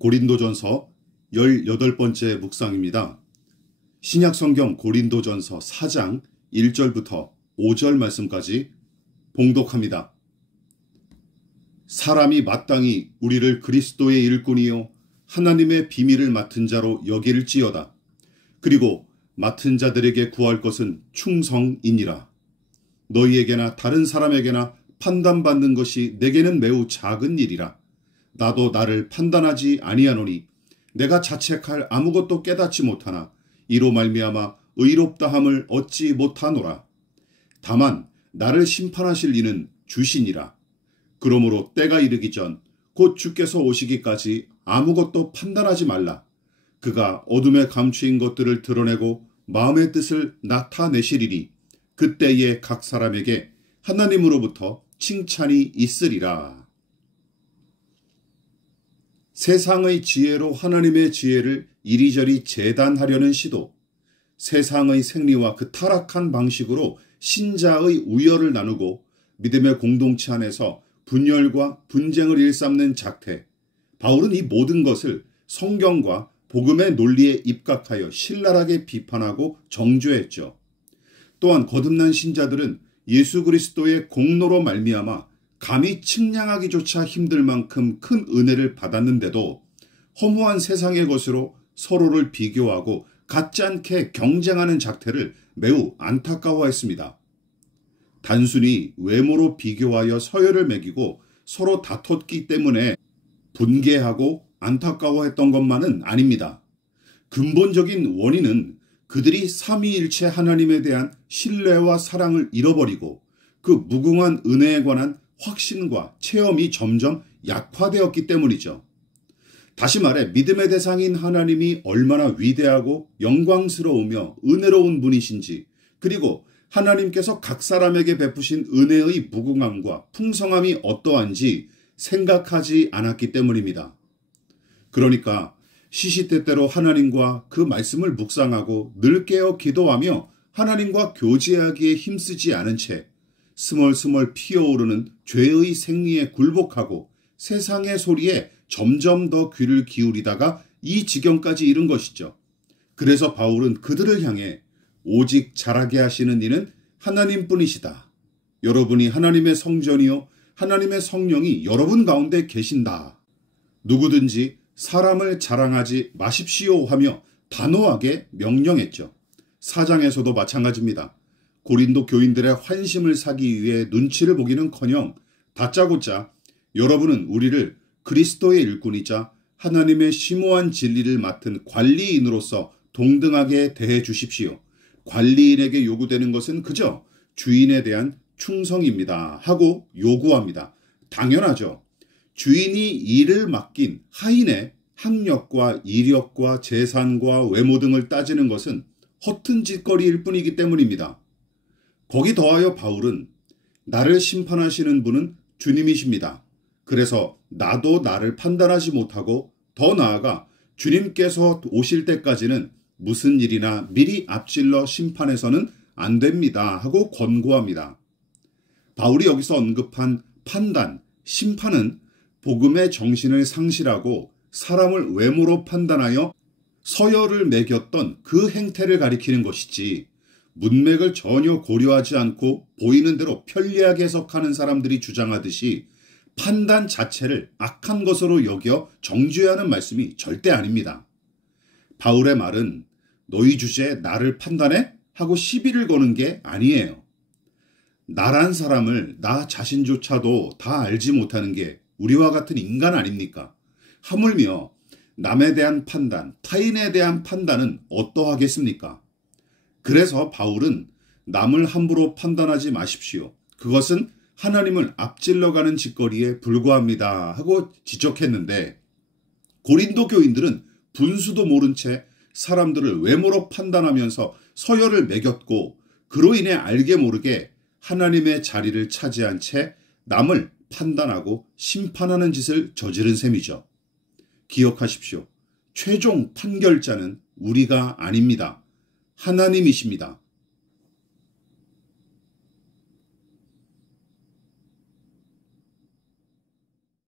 고린도전서 18번째 묵상입니다. 신약성경 고린도전서 4장 1절부터 5절 말씀까지 봉독합니다. 사람이 마땅히 우리를 그리스도의 일꾼이요 하나님의 비밀을 맡은 자로 여길지어다. 그리고 맡은 자들에게 구할 것은 충성이니라. 너희에게나 다른 사람에게나 판단받는 것이 내게는 매우 작은 일이라. 나도 나를 판단하지 아니하노니 내가 자책할 아무것도 깨닫지 못하나 이로 말미암아 의롭다함을 얻지 못하노라. 다만 나를 심판하실 이는 주시니라. 그러므로 때가 이르기 전 곧 주께서 오시기까지 아무것도 판단하지 말라. 그가 어둠에 감추인 것들을 드러내고 마음의 뜻을 나타내시리니 그때에 각 사람에게 하나님으로부터 칭찬이 있으리라. 세상의 지혜로 하나님의 지혜를 이리저리 재단하려는 시도, 세상의 생리와 그 타락한 방식으로 신자의 우열을 나누고 믿음의 공동체 안에서 분열과 분쟁을 일삼는 작태, 바울은 이 모든 것을 성경과 복음의 논리에 입각하여 신랄하게 비판하고 정죄했죠. 또한 거듭난 신자들은 예수 그리스도의 공로로 말미암아 감히 측량하기조차 힘들 만큼 큰 은혜를 받았는데도 허무한 세상의 것으로 서로를 비교하고 같지 않게 경쟁하는 작태를 매우 안타까워했습니다. 단순히 외모로 비교하여 서열을 매기고 서로 다퉜기 때문에 분개하고 안타까워했던 것만은 아닙니다. 근본적인 원인은 그들이 삼위일체 하나님에 대한 신뢰와 사랑을 잃어버리고 그 무궁한 은혜에 관한 확신과 체험이 점점 약화되었기 때문이죠. 다시 말해 믿음의 대상인 하나님이 얼마나 위대하고 영광스러우며 은혜로운 분이신지, 그리고 하나님께서 각 사람에게 베푸신 은혜의 무궁함과 풍성함이 어떠한지 생각하지 않았기 때문입니다. 그러니까 시시때때로 하나님과 그 말씀을 묵상하고 늘 깨어 기도하며 하나님과 교제하기에 힘쓰지 않은 채 스멀스멀 피어오르는 죄의 생리에 굴복하고 세상의 소리에 점점 더 귀를 기울이다가 이 지경까지 이른 것이죠. 그래서 바울은 그들을 향해 오직 자라게 하시는 이는 하나님뿐이시다. 여러분이 하나님의 성전이요 하나님의 성령이 여러분 가운데 계신다. 누구든지 사람을 자랑하지 마십시오 하며 단호하게 명령했죠. 4장에서도 마찬가지입니다. 고린도 교인들의 환심을 사기 위해 눈치를 보기는커녕 다짜고짜 여러분은 우리를 그리스도의 일꾼이자 하나님의 심오한 진리를 맡은 관리인으로서 동등하게 대해 주십시오. 관리인에게 요구되는 것은 그저 주인에 대한 충성입니다 하고 요구합니다. 당연하죠. 주인이 일을 맡긴 하인의 학력과 이력과 재산과 외모 등을 따지는 것은 허튼 짓거리일 뿐이기 때문입니다. 거기 더하여 바울은 나를 심판하시는 분은 주님이십니다. 그래서 나도 나를 판단하지 못하고 더 나아가 주님께서 오실 때까지는 무슨 일이나 미리 앞질러 심판해서는 안 됩니다 하고 권고합니다. 바울이 여기서 언급한 판단, 심판은 복음의 정신을 상실하고 사람을 외모로 판단하여 서열을 매겼던 그 행태를 가리키는 것이지, 문맥을 전혀 고려하지 않고 보이는 대로 편리하게 해석하는 사람들이 주장하듯이 판단 자체를 악한 것으로 여겨 정죄하는 말씀이 절대 아닙니다. 바울의 말은 너희 주제에 나를 판단해? 하고 시비를 거는 게 아니에요. 나란 사람을 나 자신조차도 다 알지 못하는 게 우리와 같은 인간 아닙니까? 하물며 남에 대한 판단, 타인에 대한 판단은 어떠하겠습니까? 그래서 바울은 남을 함부로 판단하지 마십시오. 그것은 하나님을 앞질러가는 짓거리에 불과합니다 하고 지적했는데, 고린도 교인들은 분수도 모른 채 사람들을 외모로 판단하면서 서열을 매겼고, 그로 인해 알게 모르게 하나님의 자리를 차지한 채 남을 판단하고 심판하는 짓을 저지른 셈이죠. 기억하십시오. 최종 판결자는 우리가 아닙니다. 하나님이십니다.